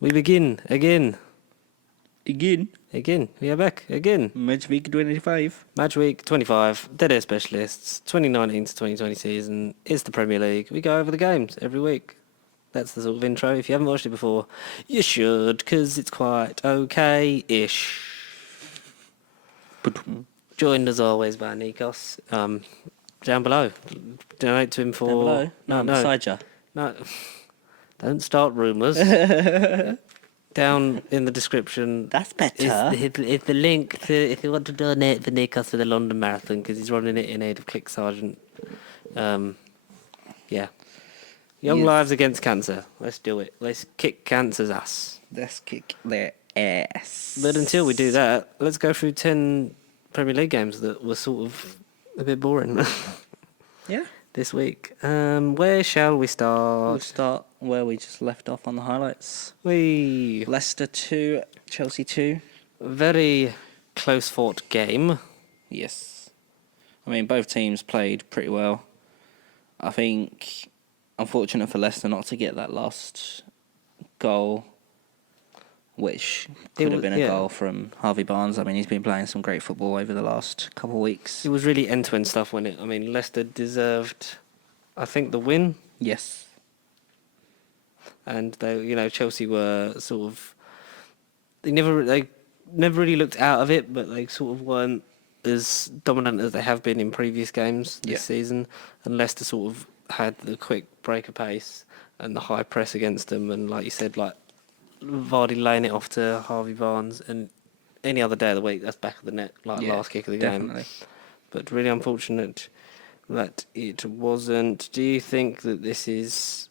We begin again. Again? Again. We are back again. Matchweek 25. Matchweek 25, Dead Air Specialists, 2019 to 2020 season. It's the Premier League. We go over the games every week. That's the sort of intro. If you haven't watched it before, you should, because it's quite okay-ish. Joined as always by Nikos. Down below. Donate to him for... Down below? No, I'm beside you. No. Don't start rumours. Down in the description That's better. is the link to if you want to donate for Nikos for the London Marathon, because he's running it in aid of Click Sergeant. Yeah. Young Yes. Lives Against Cancer. Let's do it. Let's kick cancer's ass. Let's kick their ass. But until we do that, let's go through 10 Premier League games that were sort of a bit boring Yeah. this week. Where shall we We'll start? start where we just left off on the highlights. We Leicester 2, Chelsea 2. very close fought game. Yes. I mean, both teams played pretty well. I think, unfortunate for Leicester not to get that last goal, which could have been a goal from Harvey Barnes. I mean, he's been playing some great football over the last couple of weeks. It was really end-to-end stuff, wasn't it? I mean, Leicester deserved, I think, the win. Yes. And they, Chelsea were sort of they never really looked out of it, but they sort of weren't as dominant as they have been in previous games this season. And Leicester sort of had the quick break of pace and the high press against them, and like you said, like Vardy laying it off to Harvey Barnes, and any other day of the week that's back of the net, like last kick of the game. But really unfortunate that it wasn't. Do you think that this is,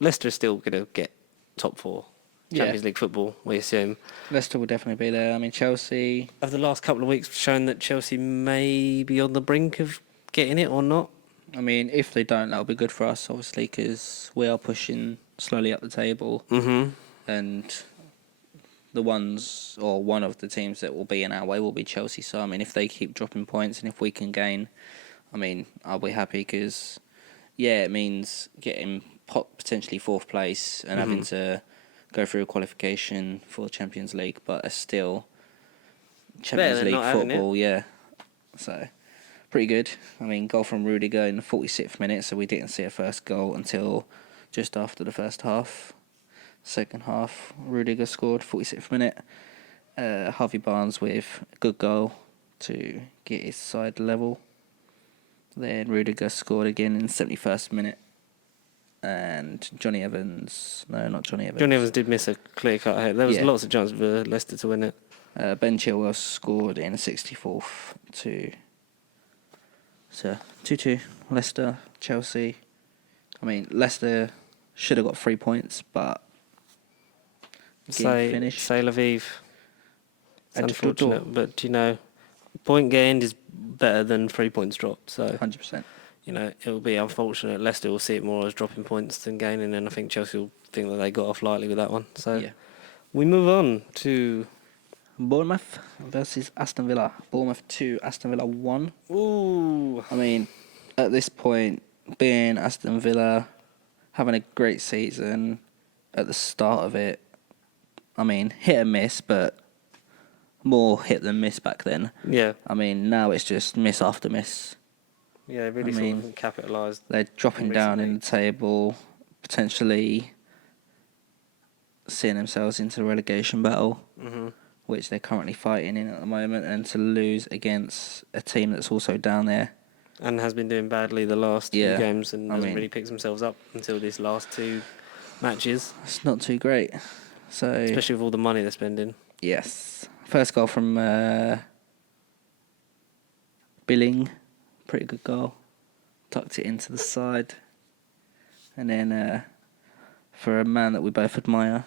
Leicester is still going to get top four Champions League football, we assume? Leicester will definitely be there. I mean, Chelsea... Have the last couple of weeks shown that Chelsea may be on the brink of getting it or not? I mean, if they don't, that'll be good for us, obviously, because we are pushing slowly up the table. Mm-hmm. And the ones, or one of the teams that will be in our way will be Chelsea. So, I mean, if they keep dropping points and if we can gain, I mean, I'll be happy because, it means getting potentially fourth place and having to go through a qualification for Champions League, but it's still Champions League football, So, pretty good. I mean, goal from Rudiger in the 46th minute, so we didn't see a first goal until just after the first half. Second half, Rudiger scored, 46th minute. Harvey Barnes with a good goal to get his side level. Then Rudiger scored again in the 71st minute. And Johnny Evans... No, not Johnny Evans. Johnny Evans did miss a clear-cut hit. There was lots of chances for Leicester to win it. Ben Chilwell scored in the 64th So, 2-2. Leicester, Chelsea. I mean, Leicester should have got 3 points, but... Say La Vive. It's unfortunate, but, point gained is better than 3 points dropped. So 100%. It'll be unfortunate. Leicester will see it more as dropping points than gaining, and I think Chelsea will think that they got off lightly with that one. So we move on to Bournemouth versus Aston Villa. Bournemouth 2, Aston Villa 1. Ooh. I mean, at this point, being Aston Villa, having a great season at the start of it, I mean, hit and miss, but more hit than miss back then. Yeah. I mean, now it's just miss after miss. Yeah, really sort of capitalised. They're dropping down in the table, potentially seeing themselves into a relegation battle, which they're currently fighting in at the moment, and to lose against a team that's also down there. And has been doing badly the last few games and hasn't really picked themselves up until these last two matches. It's not too great. So, especially with all the money they're spending. Yes. First goal from Billing. Pretty good goal. Tucked it into the side. And then for a man that we both admire,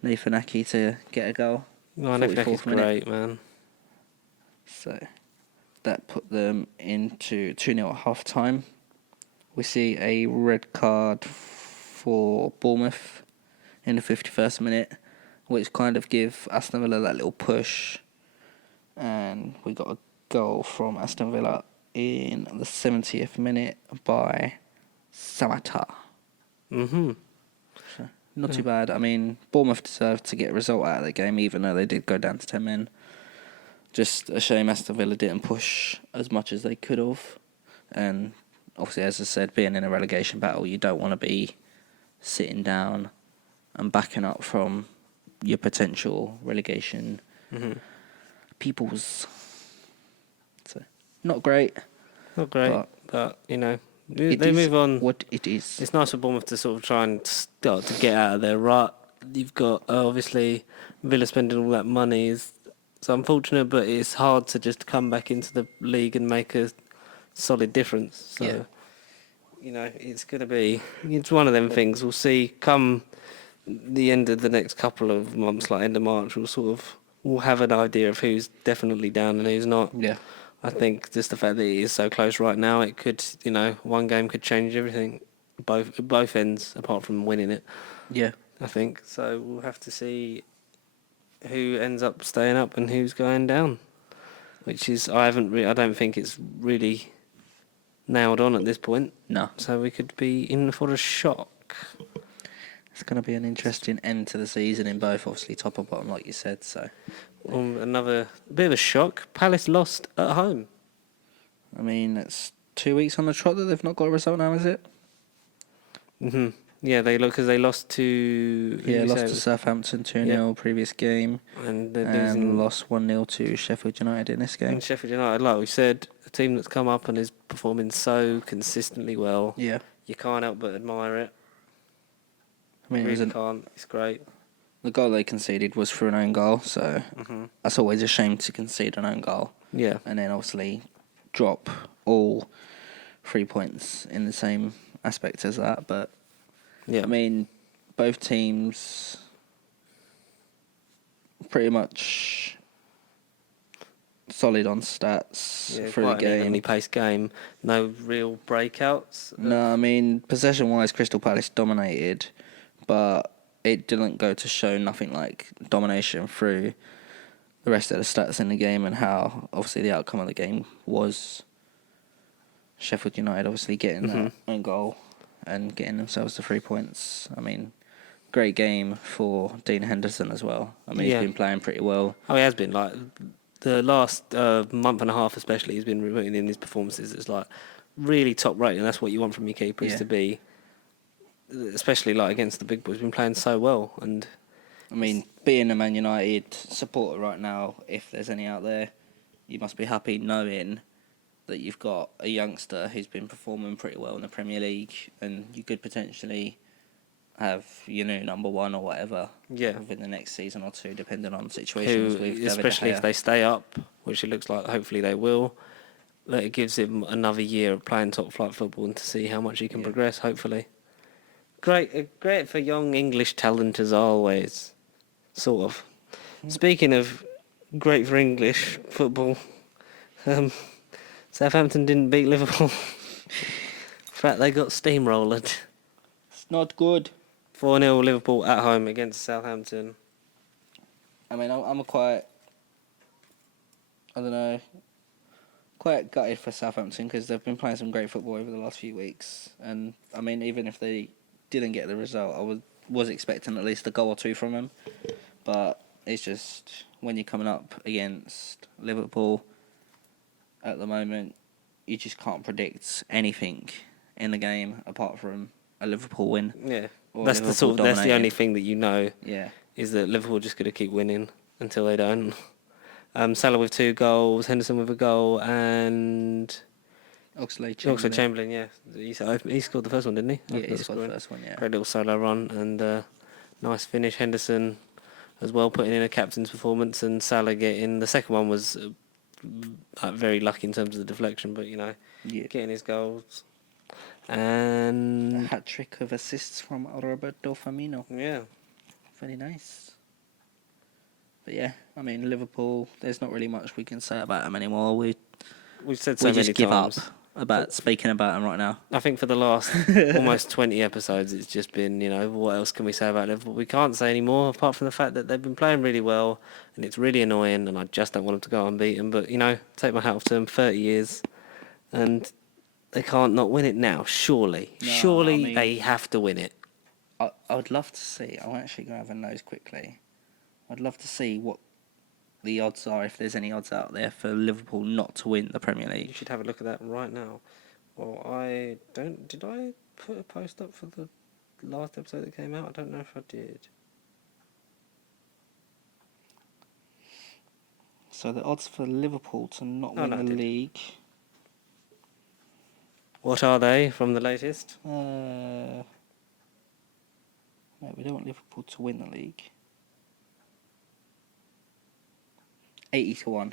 Nathan Ake to get a goal. Oh, Nathan Ake's great, man. So that put them into 2-0 at half time. We see a red card for Bournemouth in the 51st minute, which kind of give Aston Villa that little push. And we got a goal from Aston Villa in the 70th minute by Samatta. Mm-hmm. So, not too bad. I mean, Bournemouth deserved to get a result out of the game, even though they did go down to 10 men. Just a shame Aston Villa didn't push as much as they could have. And obviously, as I said, being in a relegation battle, you don't want to be sitting down and backing up from your potential relegation peoples. So, not great. Not great, but you know, they move on. What it is. It's nice for Bournemouth to sort of try and start to get out of their rut. You've got obviously Villa spending all that money is unfortunate, but it's hard to just come back into the league and make a solid difference. So, you know, it's one of them things. We'll see come the end of the next couple of months, like end of March, we'll have an idea of who's definitely down and who's not. Yeah. I think just the fact that it is so close right now, it could, you know, one game could change everything, both ends, apart from winning it. Yeah. I think so. We'll have to see who ends up staying up and who's going down, which is I don't think it's really nailed on at this point. No. So we could be in for a shock. It's going to be an interesting end to the season in both, obviously, top and bottom, like you said. So, Another bit of a shock. Palace lost at home. I mean, it's 2 weeks on the trot that they've not got a result now, is it? Yeah, they lost to lost to Southampton 2-0 previous game, and lost 1-0 to Sheffield United in this game. And Sheffield United, like we said, a team that's come up and is performing so consistently well. Yeah, you can't help but admire it. I mean, can't. It's great. The goal they conceded was through an own goal, so that's always a shame to concede an own goal. Yeah, and then obviously drop all 3 points in the same aspect as that, but. Yeah. I mean, both teams pretty much solid on stats through the game. Evenly paced game, no real breakouts. No, I mean, possession-wise, Crystal Palace dominated, but it didn't go to show nothing like domination through the rest of the stats in the game and how, obviously, the outcome of the game was Sheffield United obviously getting that own goal and getting themselves the 3 points. I mean, great game for Dean Henderson as well. I mean, he's been playing pretty well. Oh, he has been. Like, the last month and a half especially, he's been putting in his performances. It's like really top rate, and that's what you want from your keeper, is to be, especially like against the big boys, been playing so well. And I mean, being a Man United supporter right now, if there's any out there, you must be happy knowing that you've got a youngster who's been performing pretty well in the Premier League, and you could potentially have your new number one or whatever within the next season or two, depending on situations with David especially De Gea. if they stay up, which it looks like hopefully they will. That it gives him another year of playing top flight football and to see how much he can progress. Hopefully, great for young English talent as always. Sort of. Speaking of great for English football. Southampton didn't beat Liverpool. In fact, they got steamrolled. It's not good. 4-0 Liverpool at home against Southampton. I mean, I'm quite gutted for Southampton because they've been playing some great football over the last few weeks. And, I mean, even if they didn't get the result, I was expecting at least a goal or two from them. But it's just, when you're coming up against Liverpool at the moment, you just can't predict anything in the game apart from a Liverpool win. Yeah, that's the only thing that you know. Yeah, is that Liverpool are just going to keep winning until they don't. Salah with 2 goals, Henderson with a goal, and Oxlade-Chamberlain. Yeah, he scored the first one, didn't he? Yeah, he scored the first one. Yeah, great little solo run and nice finish. Henderson as well putting in a captain's performance, and Salah getting the second one was. Very lucky in terms of the deflection, but getting his goals and a hat trick of assists from Roberto Firmino. Yeah, very nice. But yeah, I mean, Liverpool. There's not really much we can say about them anymore. We've said so many times. We just give up about speaking about them right now. I think for the last almost 20 episodes, it's just been, what else can we say about Liverpool? We can't say any more apart from the fact that they've been playing really well, and it's really annoying, and I just don't want them to go unbeaten. But, take my hat off to them, 30 years, and they can't not win it now, surely. Surely they have to win it. I would love to see. I'm actually going to have a nose quickly. I'd love to see what the odds are, if there's any odds out there for Liverpool not to win the Premier You League. should have a look at that right now. Well, I don't. Did I put a post up for the last episode that came out? I don't know if I did. So the odds for Liverpool to not Oh, win no, I the did. league. What are they from the latest? No, we don't want Liverpool to win the league. 80-1.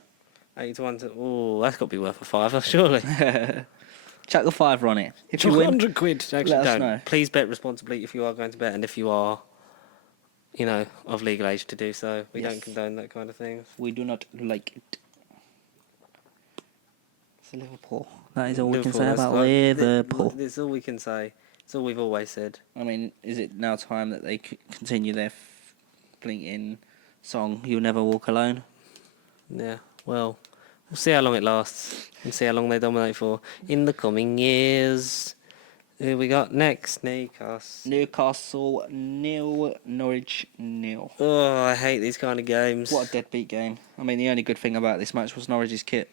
8 to 1. Oh, that's got to be worth a fiver, surely. Chuck the fiver on it. If you win, 200 quid. Actually, let us don't. know. Please bet responsibly if you are going to bet, and if you are, of legal age to do so. We Yes. don't condone that kind of thing. We do not like it. It's Liverpool. That is all we can say that's about like- Liverpool. That's all we can say. It's all we've always said. I mean, is it now time that they continue their blinking song, You'll Never Walk Alone? Yeah, well, we'll see how long it lasts and see how long they dominate for in the coming years. Who we got next? Newcastle. Newcastle 0, Norwich 0. Oh, I hate these kind of games. What a deadbeat game. I mean, the only good thing about this match was Norwich's kit.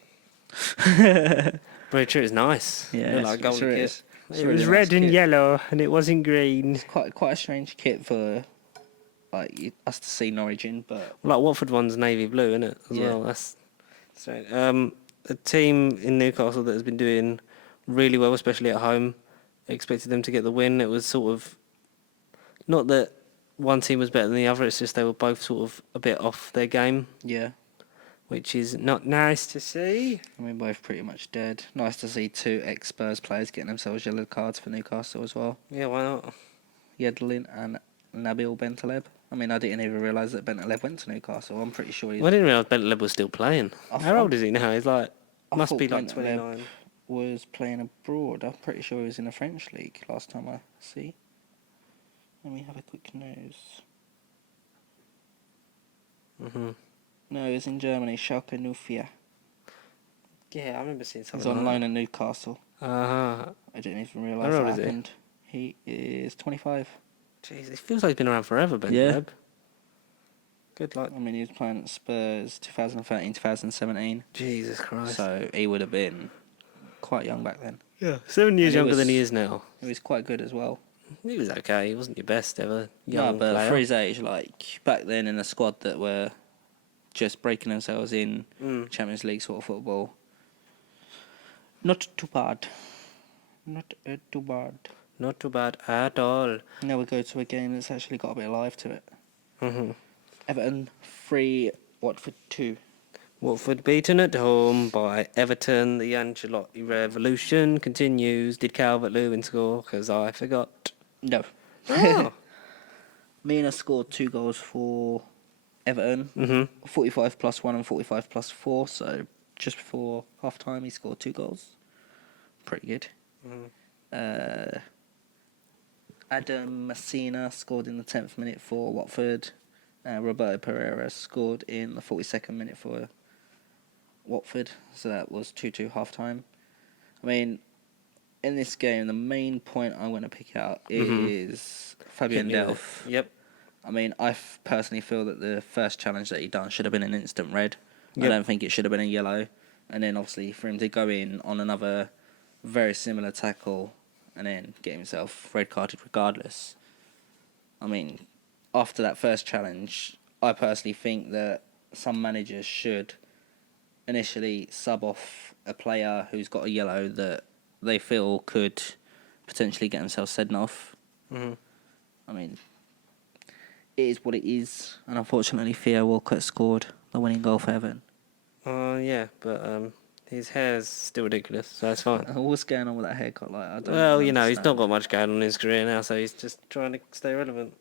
Very true, it's nice. Yeah, Looked like a golden sure it kit. is. It's It really was nice red and kit. yellow, and it wasn't green. Quite a strange kit for us to see Norwich in, but Like Watford one's navy blue, isn't it? As Yeah. well. That's strange. A team in Newcastle that has been doing really well, especially at home. Expected them to get the win. It was sort of not that one team was better than the other. It's just they were both sort of a bit off their game, yeah, which is not nice to see. I mean, both pretty much dead. Nice to see two ex-Spurs players getting themselves yellow cards for Newcastle as well. Yeah, why not? Yedlin and Nabil Bentaleb. I mean, I didn't even realise that Bentaleb went to Newcastle. I'm pretty sure he's... Well, I didn't realise Bentley was still playing. I How thought- old is he now? He's like I must thought be like Bentaleb 29. was playing abroad. I'm pretty sure he was in the French league last time I see. Let me have a quick nose. No, he was in Germany, Schalke 04. Yeah, I remember seeing He's something. on like loan at Newcastle. Uh-huh. I didn't even realise How that old is he? happened. He is 25. Jeez, it feels like he's been around forever, Ben. Yeah. Webb. Good luck. I mean, he was playing at Spurs 2013, 2017. Jesus Christ. So he would have been quite young back then. Yeah, 7 years And he younger than was- he is now. He was quite good as well. He was okay. He wasn't your best ever No, young but player. for his age, like back then in a squad that were just breaking themselves in Champions League sort of football. Not too bad. Not too bad. Not too bad at all. Now we go to a game that's actually got a bit of life to it. Mm-hmm. Everton 3, Watford 2. Watford beaten at home by Everton. The Ancelotti revolution continues. Did Calvert-Lewin score? Because I forgot. No. Oh. Mina scored 2 goals for Everton. Mm-hmm. 45 plus 1 and 45 plus 4. So just before half time, he scored 2 goals. Pretty good. Adam Messina scored in the 10th minute for Watford. Roberto Pereira scored in the 42nd minute for Watford. So that was 2-2 half time. I mean, in this game, the main point I'm going to pick out is Fabian Delph. Yep. I mean, I personally feel that the first challenge that he done should have been an instant red. I Yep. don't think it should have been a yellow. And then obviously for him to go in on another very similar tackle and then get himself red carded regardless. I mean, after that first challenge, I personally think that some managers should initially sub off a player who's got a yellow that they feel could potentially get themselves sent off. Mm-hmm. I mean, it is what it is, and unfortunately Theo Walcott scored the winning goal for Everton. Yeah, but his hair's still ridiculous, so it's fine. What's going on with that haircut? Like, I don't Well, he's understand. not got much going on in his career now, so he's just trying to stay relevant.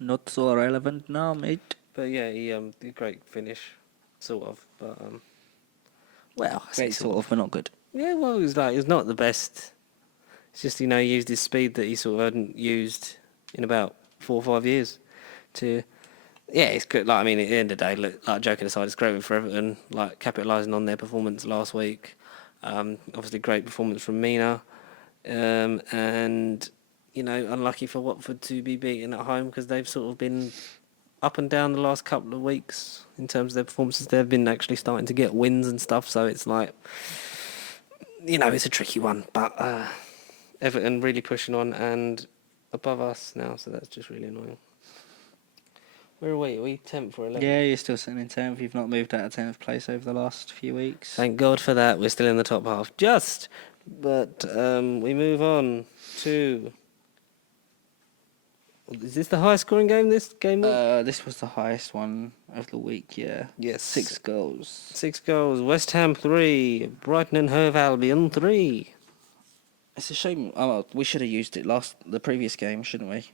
Not so relevant now, mate. But yeah, he did a great finish, sort of. But well, I say Great sort of, but not good. Yeah, well, he's not the best. It's just he used his speed that he sort of hadn't used in about 4 or 5 years. Yeah, it's good. Like, I mean, at the end of the day, look, like, joking aside, it's great for Everton. Like, capitalising on their performance last week. Obviously, great performance from Mina. and unlucky for Watford to be beaten at home because they've sort of been up and down the last couple of weeks in terms of their performances. They've been actually starting to get wins and stuff, so it's like, it's a tricky one. But Everton really pushing on and above us now, so that's just really annoying. Where are we? Are we 10th or 11th? Yeah, you're still sitting in 10th. You've not moved out of 10th place over the last few weeks. Thank God for that. We're still in the top half. Just. But we move on to... Is this the highest scoring game this game week? This was the highest one of the week, yeah. Yes. 6 goals. 6 goals. West Ham 3. Brighton and Hove Albion 3. It's a shame. We should have used it the previous game, shouldn't we?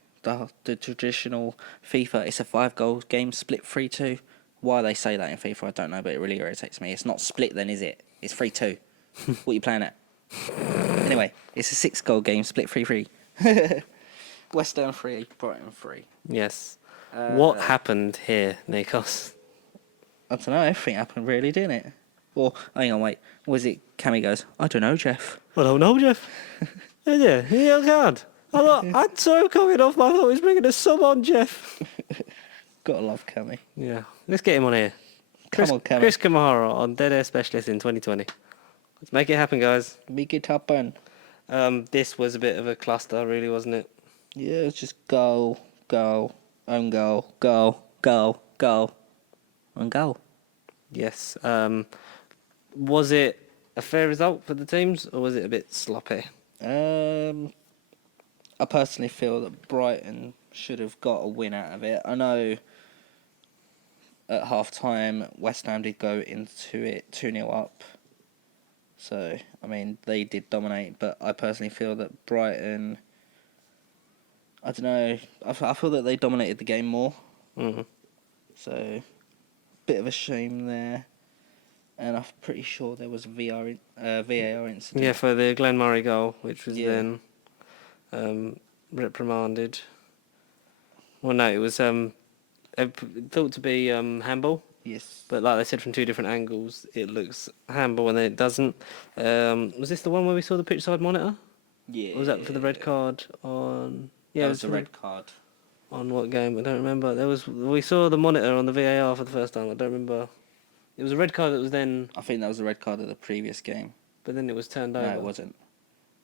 The traditional FIFA, it's a 5-goal game, split 3-2. Why they say that in FIFA, I don't know, but it really irritates me. It's not split then, is it? It's 3-2. What are you playing at? Anyway, it's a 6-goal game, split 3-3. West Ham 3, Brighton 3. Yes. What happened here, Nikos? I don't know, everything happened really, didn't it? Or, hang on, wait. Was it Cammy goes, I don't know, Jeff. I don't know, Jeff. Yeah, I can't. I'm so coming off my thought he's bringing a sub on, Jeff. Gotta love Cammy. Yeah. Let's get him on here. Come on, Cammy. Chris Kamara on Dead Air Specialist in 2020. Let's make it happen, guys. Make it happen. This was a bit of a cluster, really, wasn't it? Yeah, it's just go, own goal, own goal. Yes. Was it a fair result for the teams, or was it a bit sloppy? I personally feel that Brighton should have got a win out of it. I know at half-time, West Ham did go into it 2-0 up. So, I mean, they did dominate, but I personally feel that Brighton... I don't know. I feel that they dominated the game more. Mm-hmm. So, bit of a shame there. And I'm pretty sure there was a VAR incident. Yeah, for the Glenn Murray goal, which was then reprimanded. Well, no, it was thought to be handball. Yes. But like they said, from 2 different angles, it looks handball and then it doesn't. Was this the one where we saw the pitch side monitor? Yeah. Or was that for the red card on... Yeah, that was the red card. On what game? I don't remember. We saw the monitor on the VAR for the first time. I don't remember. It was a red card that was then... I think that was the red card of the previous game. But then it was turned over. No, it wasn't.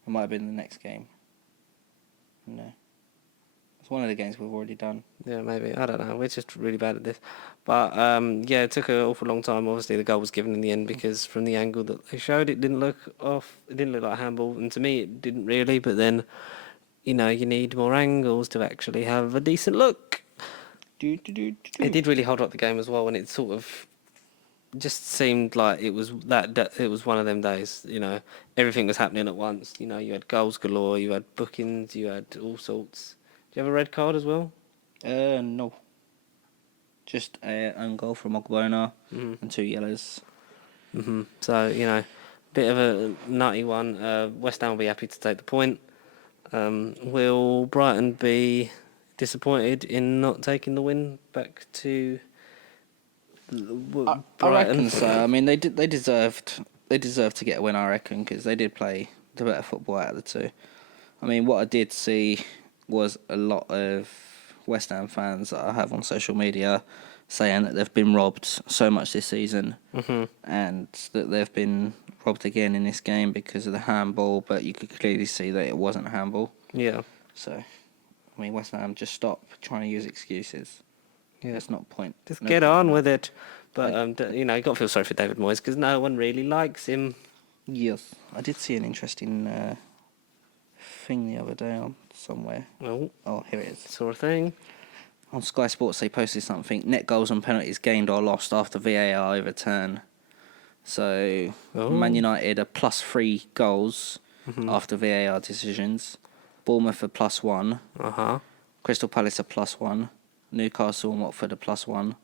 It might have been the next game. No. It's one of the games we've already done. Yeah, maybe. I don't know. We're just really bad at this. But, yeah, it took an awful long time. Obviously, the goal was given in the end because from the angle that they showed, it didn't look off. It didn't look like a handball. And to me, it didn't really. But then, you need more angles to actually have a decent look. It did really hold up the game as well, and it sort of just seemed like it was it was one of them days. Everything was happening at once. You had goals galore, you had bookings, you had all sorts. Do you have a red card as well? No. Just an own goal from Ogbonna and 2 yellows. Mm-hmm. So, bit of a nutty one. West Ham will be happy to take the point. Will Brighton be disappointed in not taking the win back to Brighton? I reckon so. I mean, they deserved to get a win, I reckon, because they did play the better football out of the two. I mean, what I did see was a lot of West Ham fans that I have on social media saying that they've been robbed so much this season, and that they've been robbed again in this game because of the handball, but you could clearly see that it wasn't a handball. Yeah. So, I mean, West Ham, just stop trying to use excuses. Yeah. That's not point. Just get on with it. But, you got to feel sorry for David Moyes because no one really likes him. Yes. I did see an interesting thing the other day on somewhere. Oh, here it is. Sort of thing. On Sky Sports, they posted something. Net goals and penalties gained or lost after VAR overturn. So, Man United are +3 goals after VAR decisions. Bournemouth are +1. Crystal Palace are +1. Newcastle and Watford are +1.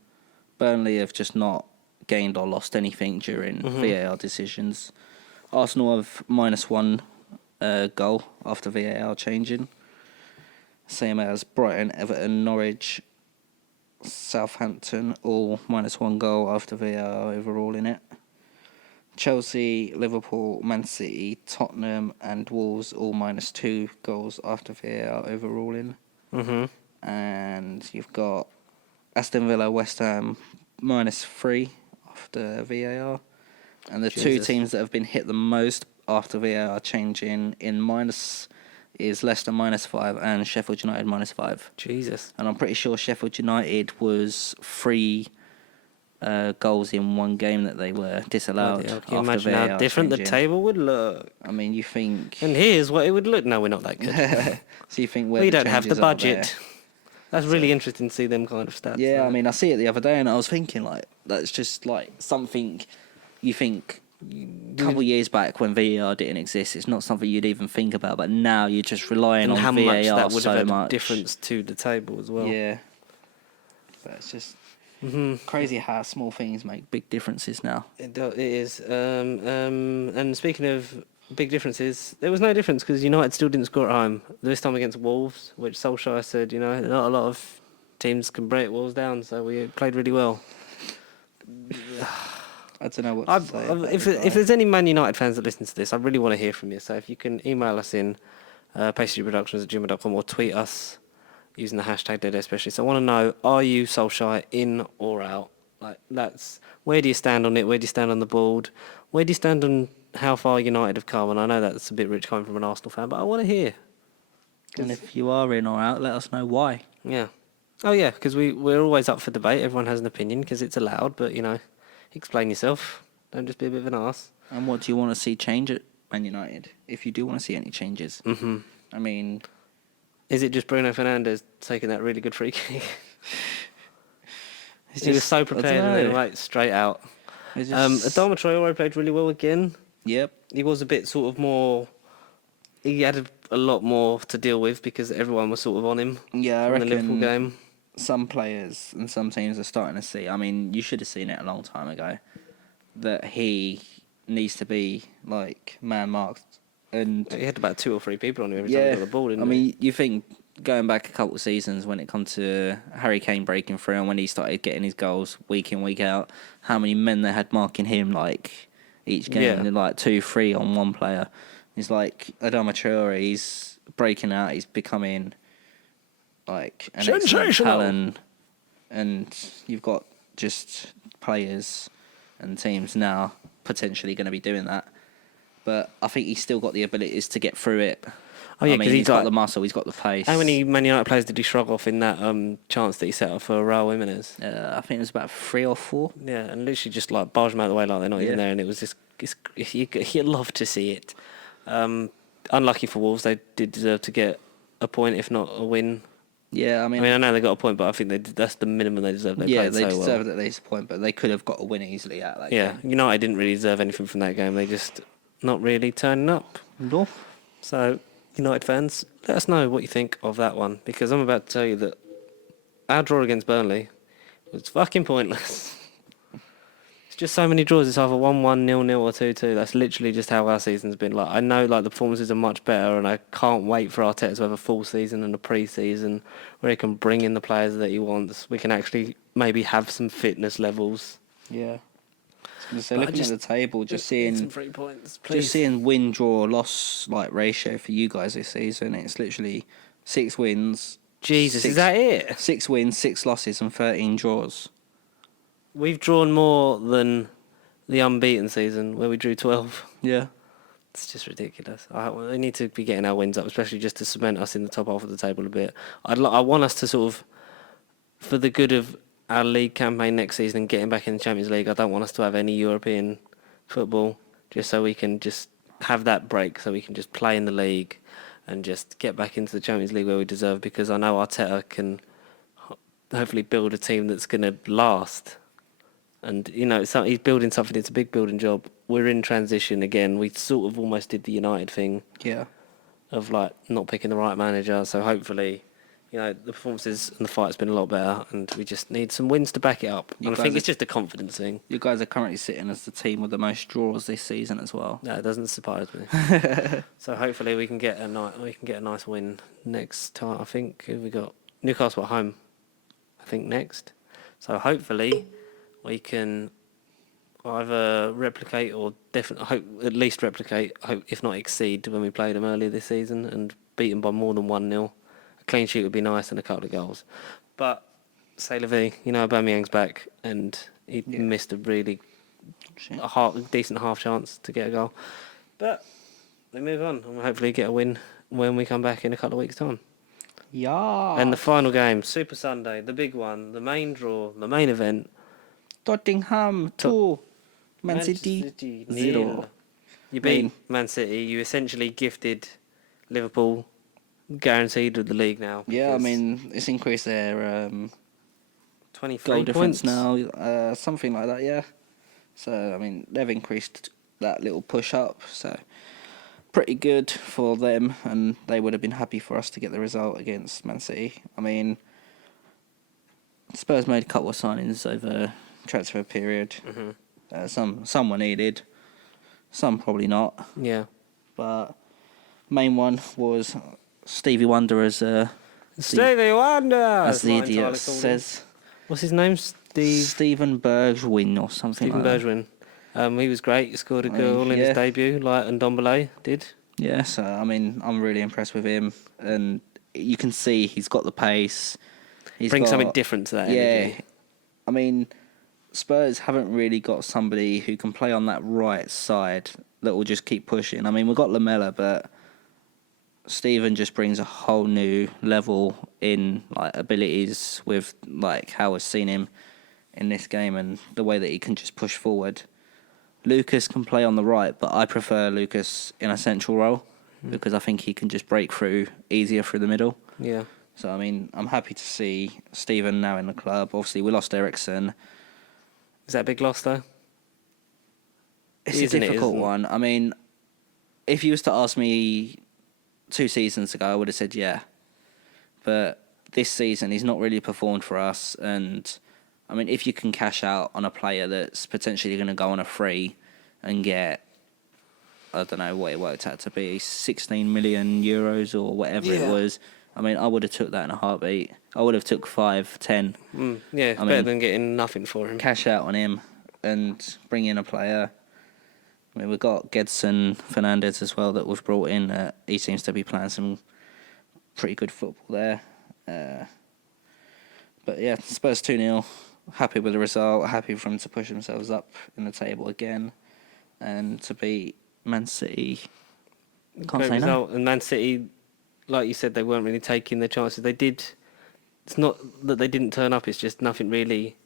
Burnley have just not gained or lost anything during VAR decisions. Arsenal have -1 goal after VAR changing. Same as Brighton, Everton, Norwich, Southampton, all -1 goal after VAR overall in it. Chelsea, Liverpool, Man City, Tottenham, and Wolves all -2 goals after VAR overruling. Mm-hmm. And you've got Aston Villa, West Ham -3 after VAR. And the two Jesus. teams that have been hit the most after VAR changing in minus is Leicester -5 and Sheffield United -5. Jesus. And I'm pretty sure Sheffield United was 3 goals in one game that they were disallowed. Bloody hell, can you after imagine VAR how different changing. the table would look? I mean, you think... And here's what it would look. No, we're not that good. So you think where We the don't have the changes are budget. there. That's really interesting to see them kind of stats. Yeah, though. I mean, I see it the other day and I was thinking, like, that's just, like, something you think... A couple of years back when VAR didn't exist, it's not something you'd even think about, but now you're just relying and on how VAR much that would so have had much. a difference to the table as well. Yeah. But it's just Mm-hmm. crazy how small things make big differences now. It is. And speaking of big differences, there was no difference because United still didn't score at home. This time against Wolves, which Solskjaer said, not a lot of teams can break Wolves down, so we played really well. I don't know what to say. about If the guy. there's any Man United fans that listen to this, I really want to hear from you. So if you can email us in pastryproductions@gmail.com or tweet us using the hashtag Dead Especially. So I want to know, are you Solskjaer in or out? Like, where do you stand on it? Where do you stand on the board? Where do you stand on how far United have come? And I know that's a bit rich coming from an Arsenal fan, but I want to hear. And if you are in or out, let us know why. Yeah. Oh, yeah, because we're always up for debate. Everyone has an opinion because it's allowed, but, explain yourself. Don't just be a bit of an arse. And what do you want to see change at Man United, if you do want to see any changes? Mm-hmm. I mean... Is it just Bruno Fernandes taking that really good free kick? It's He was just- so I prepared dunno. and then straight out. It's just- Adama Traore played really well again. Yep. He was a bit sort of more... He had a lot more to deal with because everyone was sort of on him Yeah, I from the Liverpool reckon game. some players and some teams are starting to see... I mean, you should have seen it a long time ago, that he needs to be, like, man-marked. And He had about 2 or 3 people on him every time he got the ball, didn't I he? mean, you think going back a couple of seasons when it comes to Harry Kane breaking through and when he started getting his goals week in, week out, how many men they had marking him, like, each game, Yeah. like 2, 3 on one player. He's like Adama Traore, he's breaking out, he's becoming, like, an excellent Sensational. talent. And you've got just players and teams now potentially going to be doing that. But I think he's still got the abilities to get through it. Oh, yeah, I 'cause mean, he's he's got like- the muscle, he's got the pace. How many Man United players did he shrug off in that chance that he set up for Raul Jimenez? I think it was about 3 or 4. Yeah, and literally just like barged them out of the way like they're not Yeah. even there, and it was just you love to see it. Unlucky for Wolves, they did deserve to get a point, if not a win. Yeah, I I mean, mean, I know they got a point, but I think that's the minimum they deserve. They played they so well. deserved at least a point, but they could have got a win easily out of that Yeah, game. United didn't really deserve anything from that game. They just not really turning up. No. So, United fans, let us know what you think of that one, because I'm about to tell you that our draw against Burnley was fucking pointless. It's just so many draws. It's either 1-1, 0-0 or 2-2. That's literally just how our season's been. Like, I know like the performances are much better, and I can't wait for Arteta to have a full season and a pre-season where he can bring in the players that he wants. We can actually maybe have some fitness levels. Yeah. I was But I looking just- at the table, just Need some seeing 3 points, please. just seeing win, draw, loss like ratio for you guys this season. It's literally 6 wins. Jesus, 6, is that it? 6 wins, 6 losses, and 13 draws. We've drawn more than the unbeaten season where we drew 12. Yeah. It's just ridiculous. We need to be getting our wins up, especially just to cement us in the top half of the table a bit. I want us to sort of, for the good of our league campaign next season and getting back in the Champions League, I don't want us to have any European football, just so we can just have that break, so we can just play in the league and just get back into the Champions League where we deserve, because I know Arteta can hopefully build a team that's going to last. And, he's building something. It's a big building job. We're in transition again. We sort of almost did the United thing Yeah. of, like, not picking the right manager. So hopefully, the performances and the fight's been a lot better, and we just need some wins to back it up. You And I guys think are- it's just a confidence thing. You guys are currently sitting as the team with the most draws this season as well. No, it doesn't surprise me. So hopefully we can get a nice win next time. I think we got Newcastle at home, I think, next. So hopefully we can either replicate or definitely hope at least replicate, hope if not exceed when we played them earlier this season and beat them by more than 1-0. A clean sheet would be nice and a couple of goals. But say la vie, Aubameyang's back and he missed a really decent half chance to get a goal. But we move on and we'll hopefully get a win when we come back in a couple of weeks' time. Yeah. And the final game, Super Sunday, the big one, the main draw, the main event. Tottenham 2, Man Manchester City 0. 0. You beat Man City. You essentially gifted Liverpool guaranteed with the league now. Yeah, I mean, it's increased their 23 goal points difference now, something like that, yeah. So, I mean, they've increased that little push up, so pretty good for them, and they would have been happy for us to get the result against Man City. I mean, Spurs made a couple of signings over transfer period. Some were needed, some probably not. Yeah. But main one was Stevie Wonder Stevie Wonder! as the idiot says. What's his name? Stephen Bergwijn or something Stephen like Bergwijn. He was great. He scored a goal in his debut, like Ndombele did. Yeah, so I mean, I'm really impressed with him, and you can see he's got the pace. Brings something different to that energy. I mean, Spurs haven't really got somebody who can play on that right side that will just keep pushing. I mean, we've got Lamella, but Steven just brings a whole new level in like abilities with like how we've seen him in this game and the way that he can just push forward. Lucas can play on the right, but I prefer Lucas in a central role because I think he can just break through easier through the middle. Yeah. So, I mean, I'm happy to see Steven now in the club. Obviously, we lost Ericsson. Is that a big loss, though? It's a difficult one. I mean, if you was to ask me 2 seasons ago, I would have said yeah. But this season, he's not really performed for us. And, I mean, if you can cash out on a player that's potentially going to go on a free and get, I don't know what it worked out to be, 16 million euros or whatever it was, I mean, I would have took that in a heartbeat. I would have took 5, 10. Yeah, better than getting nothing for him. Cash out on him and bring in a player. I mean, we've got Gedson Fernandez as well that was brought in. He seems to be playing some pretty good football there. But yeah, Spurs 2-0. Happy with the result. Happy for them to push themselves up in the table again. And to beat Man City. Can't say no. And Man City, like you said, they weren't really taking their chances. They did. It's not that they didn't turn up. It's just nothing really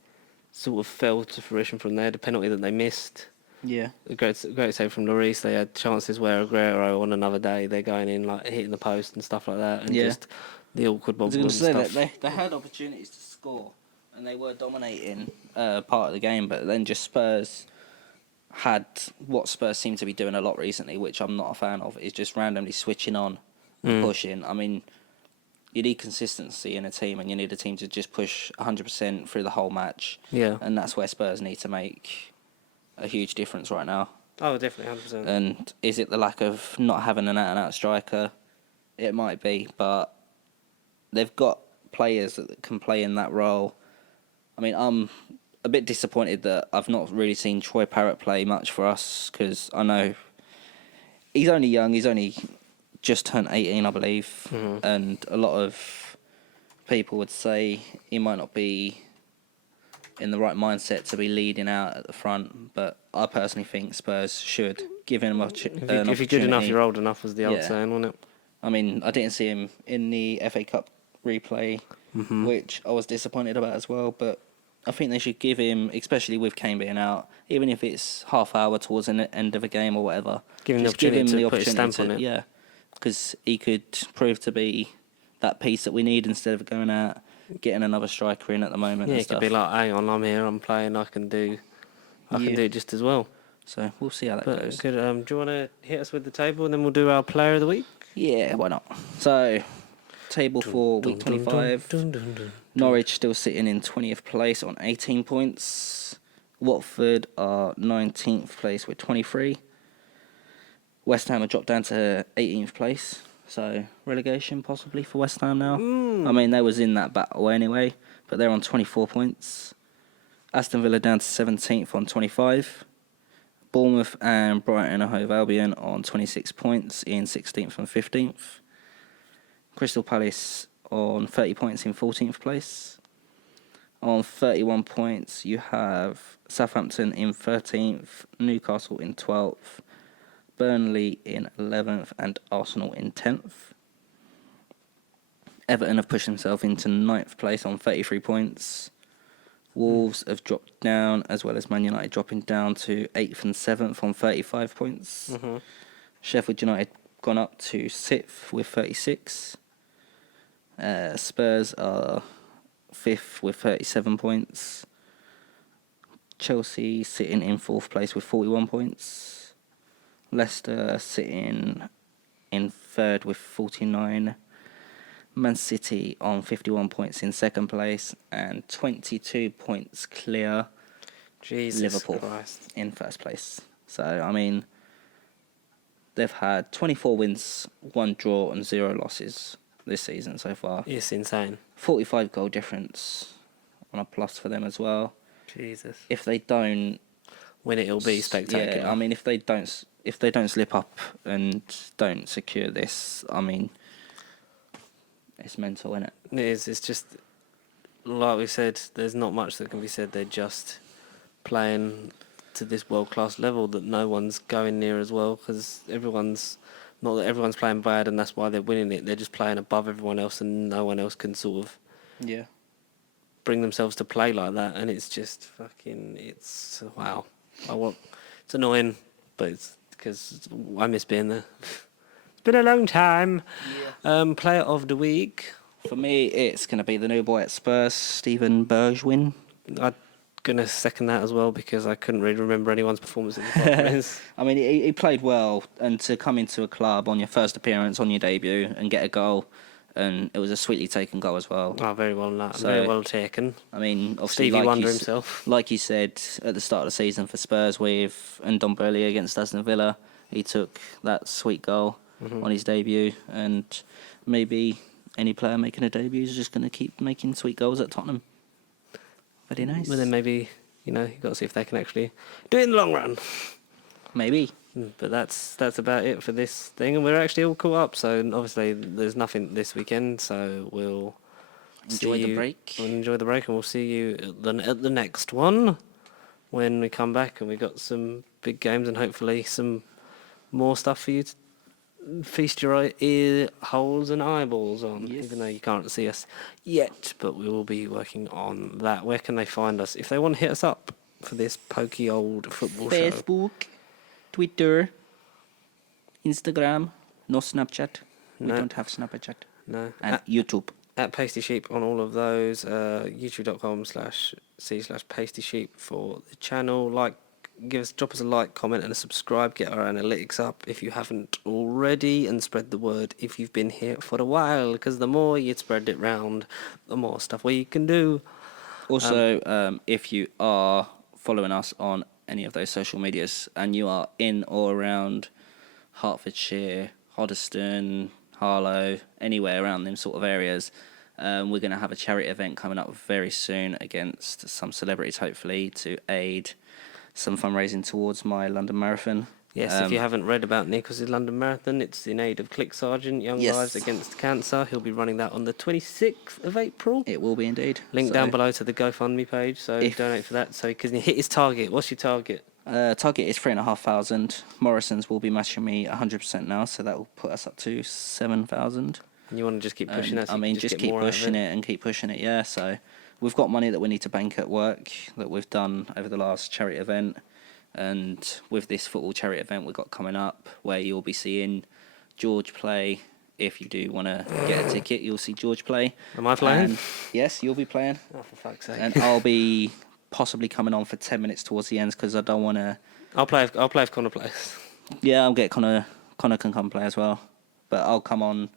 sort of fell to fruition from there. The penalty that they missed. Yeah. A great save from Lloris. They had chances where Aguero on another day they're going in like hitting the post and stuff like that, and just the awkward bobbles and stuff. They had opportunities to score, and they were dominating part of the game, but then just Spurs had what Spurs seem to be doing a lot recently, which I'm not a fan of, is just randomly switching on and pushing. I mean, you need consistency in a team, and you need a team to just push 100% through the whole match. Yeah. And that's where Spurs need to make a huge difference right now. Oh, definitely, 100%. And is it the lack of not having an out-and-out striker? It might be, but they've got players that can play in that role. I mean, I'm a bit disappointed that I've not really seen Troy Parrott play much for us, because I know he's only young, he's only just turned 18, I believe, and a lot of people would say he might not be in the right mindset to be leading out at the front, but I personally think Spurs should give him an opportunity. If you're good enough, you're old enough, was the old saying, wasn't it? I mean, I didn't see him in the FA Cup replay, which I was disappointed about as well, but I think they should give him, especially with Kane being out, even if it's half hour towards the end of a game or whatever, give him the opportunity to put his stamp on it. Yeah, because he could prove to be that piece that we need instead of going out getting another striker in at the moment. Yeah, and it stuff. could be like, hang on, I'm here, I'm playing, I can do it just as well. So we'll see how that goes. Good. Do you want to hit us with the table and then we'll do our player of the week? Yeah, why not? So, table for week 25. Norwich still sitting in 20th place on 18 points. Watford are 19th place with 23. West Ham have dropped down to 18th place. So, relegation possibly for West Ham now. I mean, they was in that battle anyway, but they're on 24 points. Aston Villa down to 17th on 25. Bournemouth and Brighton and Hove Albion on 26 points in 16th and 15th. Crystal Palace on 30 points in 14th place. On 31 points, you have Southampton in 13th, Newcastle in 12th, Burnley in 11th, and Arsenal in 10th. Everton have pushed themselves into 9th place on 33 points. Wolves have dropped down, as well as Man United dropping down to 8th and 7th on 35 points. Mm-hmm. Sheffield United gone up to 6th with 36. Spurs are 5th with 37 points. Chelsea sitting in 4th place with 41 points. Leicester sitting in 3rd with 49. Man City on 51 points in 2nd place, and 22 points clear. Jesus Liverpool Christ. in 1st place. So, I mean, they've had 24 wins, 1 draw, and 0 losses this season so far. It's insane. 45 goal difference on a plus for them as well. Jesus. If they don't When it'll be spectacular. yeah, I mean, if they don't slip up and don't secure this, I mean, it's mental, isn't it? It is. It's just, like we said, there's not much that can be said. They're just playing to this world-class level that no one's going near as well, because everyone's, not that everyone's playing bad and that's why they're winning it, they're just playing above everyone else and no one else can sort of Yeah. bring themselves to play like that, and it's just fucking, it's, wow. It's annoying, but it's because I miss being there. It's been a long time. Yeah. Player of the week. For me, it's going to be the new boy at Spurs, Steven Bergwijn. I'm going to second that as well because I couldn't really remember anyone's performance at the Conference. I mean, he played well, and to come into a club on your first appearance, on your debut, and get a goal, and it was a sweetly taken goal as well. Oh, very well done. So, very well taken. I mean, obviously, Stevie Wonder himself. like you said at the start of the season for Spurs with Ndombele against Aston Villa, he took that sweet goal on his debut, and maybe any player making a debut is just going to keep making sweet goals at Tottenham. Very nice. But then maybe, you've got to see if they can actually do it in the long run. Maybe. But that's about it for this thing, and we're actually all caught up. So obviously there's nothing this weekend, so we'll Enjoy the break. We'll enjoy the break, and we'll see you at the next one when we come back, and we got some big games and hopefully some more stuff for you to feast your ear holes and eyeballs on. Yes. Even though you can't see us yet, but we will be working on that. Where can they find us if they want to hit us up for this pokey old football show? Facebook, Twitter, Instagram, no Snapchat. We No. don't have Snapchat. No. And YouTube. At Pasty Sheep on all of those. YouTube.com/c/Pasty Sheep for the channel. Drop us a like, comment, and a subscribe. Get our analytics up if you haven't already, and spread the word if you've been here for a while. Because the more you spread it round, the more stuff we can do. Also, if you are following us on any of those social medias and you are in or around Hertfordshire, Hoddesdon, Harlow, anywhere around them sort of areas, we're going to have a charity event coming up very soon against some celebrities, hopefully, to aid some fundraising towards my London Marathon. Yes, if you haven't read about Nichols' London Marathon, it's in aid of Click Sergeant, Young Yes. Lives Against Cancer. He'll be running that on the 26th of April. It will be indeed. Link So, down below to the GoFundMe page, so donate for that. So he can hit his target. What's your target? Target is 3,500. Morrison's will be matching me 100% now, so that will put us up to 7,000. And you want to just keep pushing that? So just keep pushing it and keep pushing it, yeah. So we've got money that we need to bank at work that we've done over the last charity event. And with this football charity event we've got coming up, where you'll be seeing George play. If you do want to get a ticket, you'll see George play. Am I playing? And yes, you'll be playing. Oh, for fuck's sake. And I'll be possibly coming on for 10 minutes towards the end because I don't want to... I'll play if Connor plays. Yeah, I'll get Connor can come play as well. But I'll come on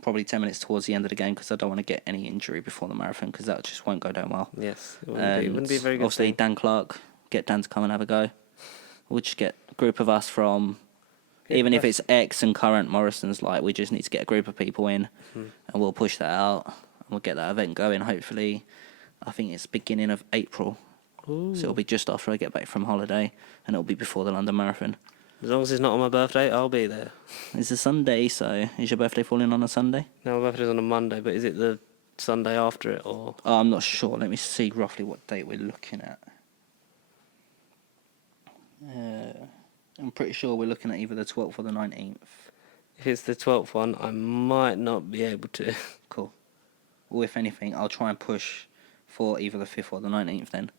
probably 10 minutes towards the end of the game because I don't want to get any injury before the marathon because that just won't go down well. Yes, it wouldn't be a very good obviously, thing. Dan Clark, get Dan to come and have a go. We'll just get a group of us from... Even if it's ex and current Morrison's, we just need to get a group of people in and we'll push that out and we'll get that event going, hopefully. I think it's beginning of April. Ooh. So it'll be just after I get back from holiday, and it'll be before the London Marathon. As long as it's not on my birthday, I'll be there. It's a Sunday, so is your birthday falling on a Sunday? No, my birthday's on a Monday, but is it the Sunday after it, or? Oh, I'm not sure. Let me see roughly what date we're looking at. I'm pretty sure we're looking at either the 12th or the 19th. If it's the 12th one, I might not be able to. Cool. Well, if anything, I'll try and push for either the 5th or the 19th then.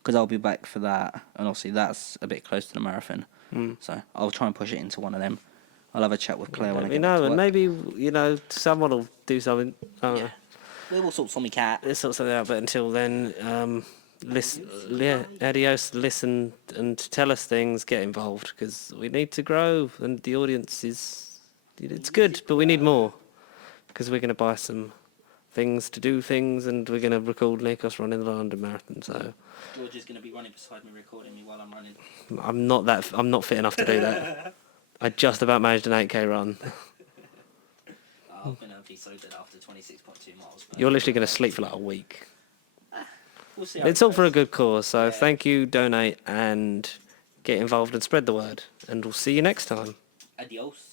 Because I'll be back for that, and obviously that's a bit close to the marathon. So I'll try and push it into one of them. I'll have a chat with Claire when I get back to and work. maybe, someone will do something. Yeah. We will sort something out. Let's sort something out, but until then, adios, listen and tell us things, get involved, because we need to grow, and the audience it's good, but we need more, because we're going to buy some things to do things, and we're going to record Newcastle running the London Marathon, so... George is going to be running beside me, recording me while I'm running. I'm not fit enough to do that. I just about managed an 8k run. I'm going to be so dead after 26.2 miles. You're literally going to sleep for like a week. We'll see how It's it all for a goes. good cause, so thank you, donate, and get involved and spread the word. And we'll see you next time. Adios.